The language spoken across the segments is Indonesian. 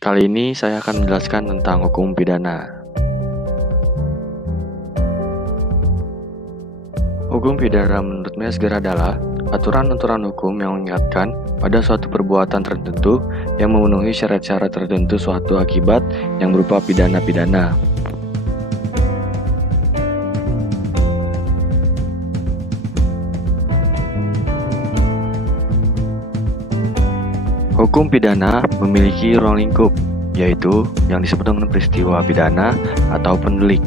Kali ini saya akan menjelaskan tentang hukum pidana. Hukum pidana menurut Metzger adalah aturan-aturan hukum yang mengingatkan pada suatu perbuatan tertentu yang memenuhi syarat-syarat tertentu suatu akibat yang berupa pidana-pidana. Hukum pidana memiliki ruang lingkup, yaitu yang disebut dengan peristiwa pidana atau pendelik.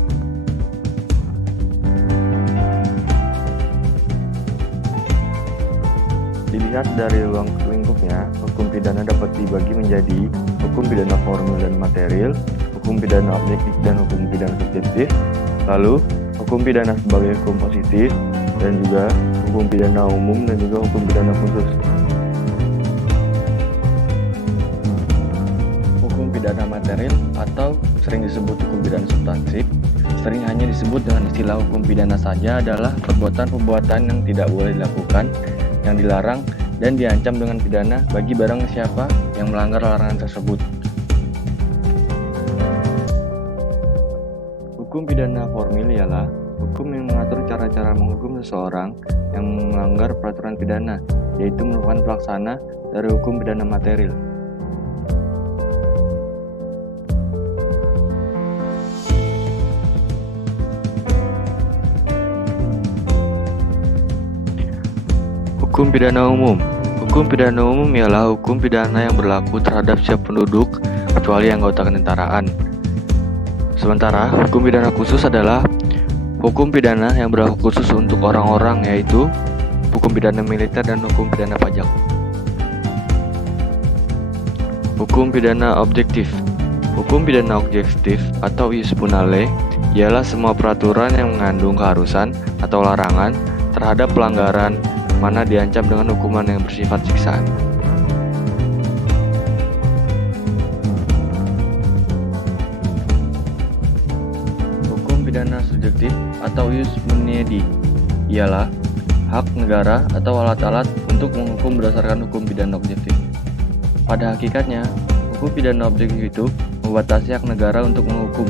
Dilihat dari ruang lingkupnya, hukum pidana dapat dibagi menjadi hukum pidana formil dan material, hukum pidana objektif dan hukum pidana subjektif, lalu hukum pidana sebagai hukum positif, dan juga hukum pidana umum dan juga hukum pidana khusus. Hukum pidana material atau sering disebut hukum pidana substansif sering hanya disebut dengan istilah hukum pidana saja adalah perbuatan-perbuatan yang tidak boleh dilakukan, yang dilarang dan diancam dengan pidana bagi barang siapa yang melanggar larangan tersebut. Hukum pidana formil ialah hukum yang mengatur cara-cara menghukum seseorang yang melanggar peraturan pidana, yaitu merupakan pelaksana dari hukum pidana material. Hukum pidana umum. Hukum pidana umum ialah hukum pidana yang berlaku terhadap setiap penduduk kecuali anggota ketentaraan. Sementara hukum pidana khusus adalah hukum pidana yang berlaku khusus untuk orang-orang, yaitu hukum pidana militer dan hukum pidana pajak. Hukum pidana objektif. Hukum pidana objektif atau ius punale ialah semua peraturan yang mengandung keharusan atau larangan terhadap pelanggaran mana diancam dengan hukuman yang bersifat siksaan. Hukum pidana subjektif atau ius munedi ialah hak negara atau alat-alat untuk menghukum berdasarkan hukum pidana objektif. Pada hakikatnya, hukum pidana objektif itu membatasi hak negara untuk menghukum,